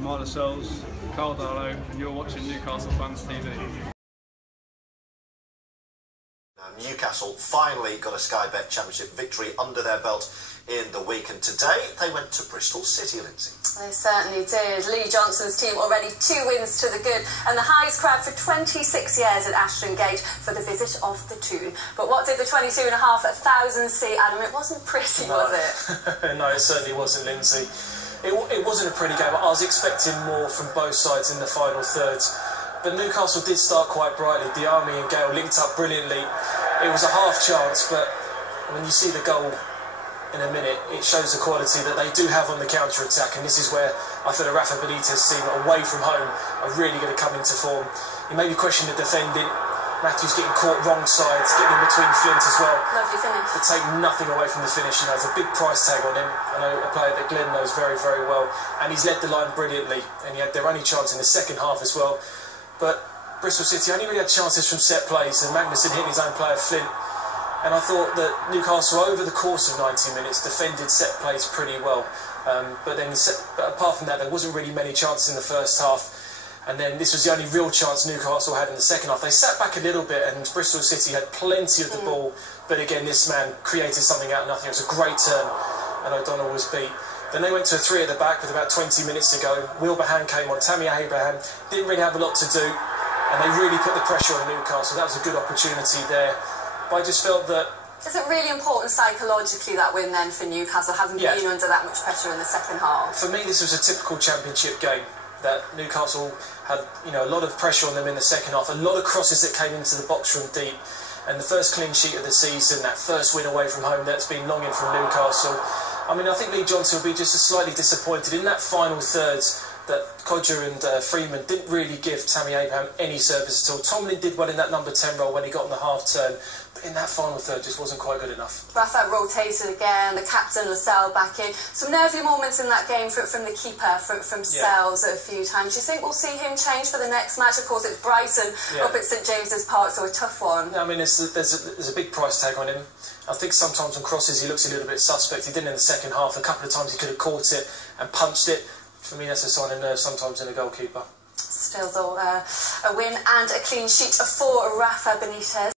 Jamal Lascelles, Carl Darlow, and you're watching Newcastle Fans TV. Newcastle finally got a Sky Bet Championship victory under their belt in the week, and today they went to Bristol City, Lindsay. They certainly did. Lee Johnson's team already 2 wins to the good, and the highest crowd for 26 years at Ashton Gate for the visit of the two. But what did the 22,500 see, Adam? It wasn't pretty, was it? No, it certainly wasn't, Lindsay. It wasn't a pretty game. I was expecting more from both sides in the final third. But Newcastle did start quite brightly. Diarmi and Gayle linked up brilliantly. It was a half chance, but when you see the goal in a minute, it shows the quality that they do have on the counter-attack, and this is where I feel the Rafa Benitez team away from home are really going to come into form. You maybe question the defending. Matthews getting caught wrong sides, getting in between Flint as well. Lovely finish. But take nothing away from the finish. You know, there's a big price tag on him. I know a player that Glenn knows very, very well, and he's led the line brilliantly, and he had their only chance in the second half as well. But Bristol City only really had chances from set plays, and Magnuson hitting his own player Flint. And I thought that Newcastle, over the course of 90 minutes, defended set plays pretty well. But apart from that, there wasn't really many chances in the first half. And then this was the only real chance Newcastle had in the second half. They sat back a little bit, and Bristol City had plenty of the ball. But again, this man created something out of nothing. It was a great turn, and O'Donnell was beat. Then they went to a 3 at the back with about 20 minutes to go. Wilbraham came on. Tammy Abraham didn't really have a lot to do, and they really put the pressure on Newcastle. That was a good opportunity there. But I just felt that... Is it really important psychologically, that win then for Newcastle, having been under that much pressure in the second half? For me, this was a typical championship game. That Newcastle had, you know, a lot of pressure on them in the second half, a lot of crosses that came into the box from deep, and the first clean sheet of the season, that first win away from home that's been longing from Newcastle. I mean, I think Lee Johnson will be just slightly disappointed in that final third that Codger and Freeman didn't really give Tammy Abraham any service at all. Tomlin did well in that number 10 role when he got on the half turn, but in that final third just wasn't quite good enough. Rafa rotated again, the captain Lascelles back in. Some nervy moments in that game from the keeper, from Sells a few times. Do you think we'll see him change for the next match? Of course, it's Brighton up at St James's Park, so a tough one. I mean, there's a big price tag on him. I think sometimes on crosses he looks a little bit suspect. He didn't in the second half. A couple of times he could have caught it and punched it. For me, that's a sign of nerve sometimes in a goalkeeper. Still, though, a win and a clean sheet for Rafa Benitez.